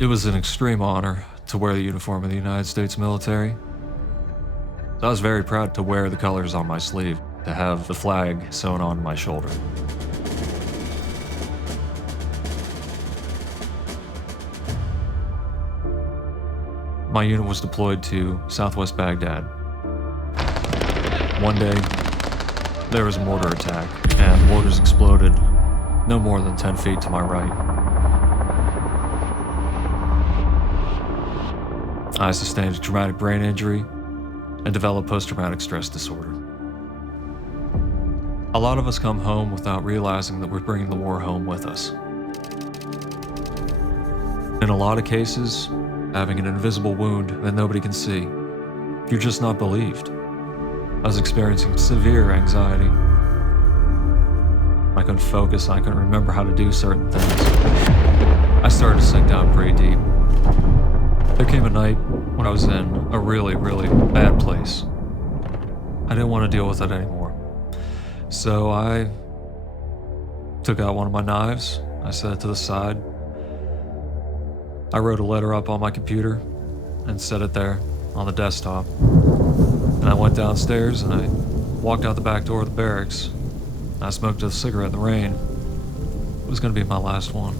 It was an extreme honor to wear the uniform of the United States military. I was very proud to wear the colors on my sleeve, to have the flag sewn on my shoulder. My unit was deployed to southwest Baghdad. One day, there was a mortar attack, and mortars exploded no more than 10 feet to my right. I sustained a traumatic brain injury and developed post-traumatic stress disorder. A lot of us come home without realizing that we're bringing the war home with us. In a lot of cases, having an invisible wound that nobody can see, you're just not believed. I was experiencing severe anxiety. I couldn't focus, I couldn't remember how to do certain things. I started to sink down pretty deep. There came a night when I was in a really, really bad place. I didn't want to deal with it anymore. So I took out one of my knives, I set it to the side. I wrote a letter up on my computer and set it there on the desktop. And I went downstairs and I walked out the back door of the barracks. I smoked a cigarette in the rain. It was going to be my last one.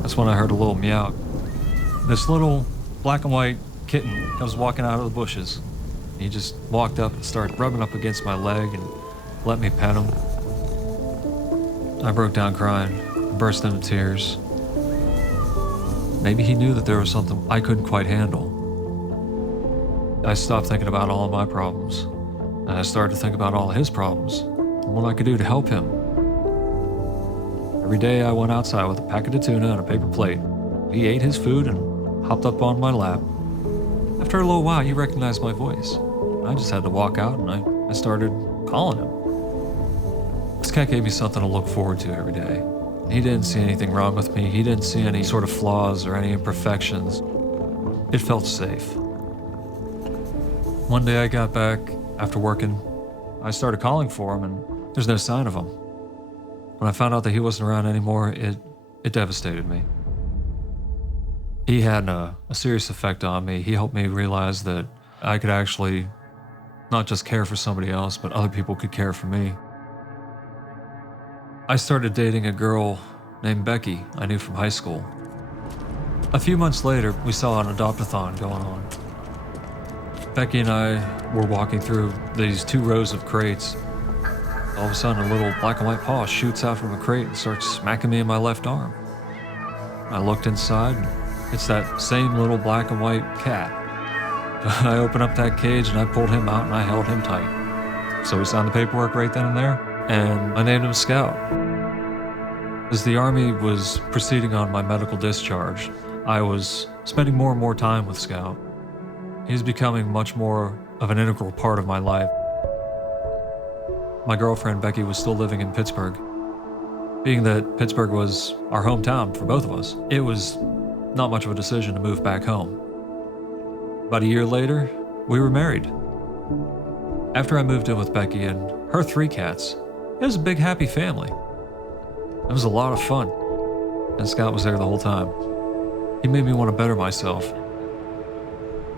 That's when I heard a little meow. This little black and white kitten comes walking out of the bushes. He just walked up and started rubbing up against my leg and let me pet him. I broke down crying, burst into tears. Maybe he knew that there was something I couldn't quite handle. I stopped thinking about all of my problems, and I started to think about all of his problems and what I could do to help him. Every day I went outside with a packet of tuna and a paper plate. He ate his food and hopped up on my lap. After a little while, he recognized my voice. I just had to walk out and I started calling him. This cat gave me something to look forward to every day. He didn't see anything wrong with me. He didn't see any sort of flaws or any imperfections. It felt safe. One day I got back after working. I started calling for him and there's no sign of him. When I found out that he wasn't around anymore, it devastated me. He had a serious effect on me. He helped me realize that I could actually not just care for somebody else, but other people could care for me. I started dating a girl named Becky I knew from high school. A few months later, we saw an adopt-a-thon going on. Becky and I were walking through these 2 rows of crates. All of a sudden, a little black and white paw shoots out from a crate and starts smacking me in my left arm. I looked inside, and it's that same little black and white cat. I opened up that cage and I pulled him out and I held him tight. So we signed the paperwork right then and there, and I named him Scout. As the Army was proceeding on my medical discharge, I was spending more and more time with Scout. He's becoming much more of an integral part of my life. My girlfriend, Becky, was still living in Pittsburgh. Being that Pittsburgh was our hometown for both of us, it was not much of a decision to move back home. About a year later, we were married. After I moved in with Becky and her 3 cats, it was a big, happy family. It was a lot of fun, and Scott was there the whole time. He made me want to better myself.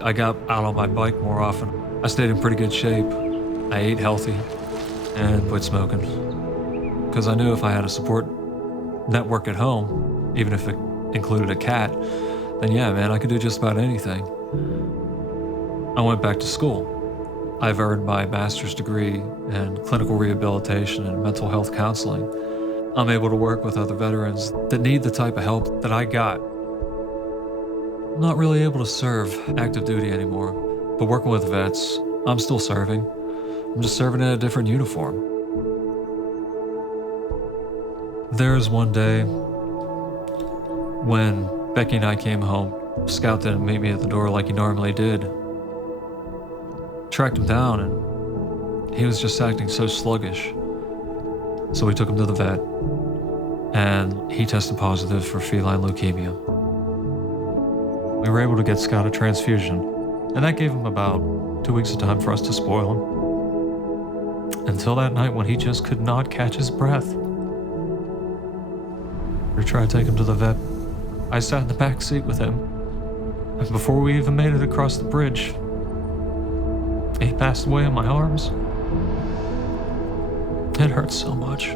I got out on my bike more often. I stayed in pretty good shape. I ate healthy and quit smoking. Because I knew if I had a support network at home, even if it included a cat, then yeah, man, I could do just about anything. I went back to school. I've earned my master's degree in clinical rehabilitation and mental health counseling. I'm able to work with other veterans that need the type of help that I got. I'm not really able to serve active duty anymore, but working with vets, I'm still serving. I'm just serving in a different uniform. There was one day when Becky and I came home. Scout didn't meet me at the door like he normally did. Tracked him down and he was just acting so sluggish. So we took him to the vet and he tested positive for feline leukemia. We were able to get Scott a transfusion, and that gave him about 2 weeks of time for us to spoil him. Until that night when he just could not catch his breath. We tried to take him to the vet. I sat in the back seat with him. And before we even made it across the bridge, he passed away in my arms. It hurt so much.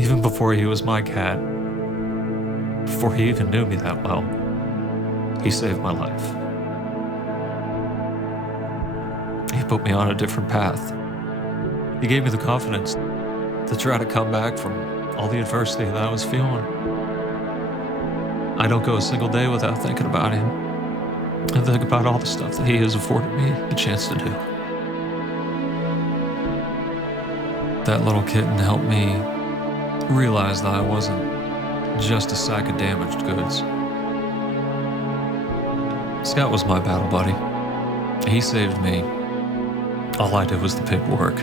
Even before he was my cat, before he even knew me that well, he saved my life. He put me on a different path. He gave me the confidence to try to come back from all the adversity that I was feeling. I don't go a single day without thinking about him. I think about all the stuff that he has afforded me the chance to do. That little kitten helped me realize that I wasn't just a sack of damaged goods. Scott was my battle buddy. He saved me. All I did was the paperwork.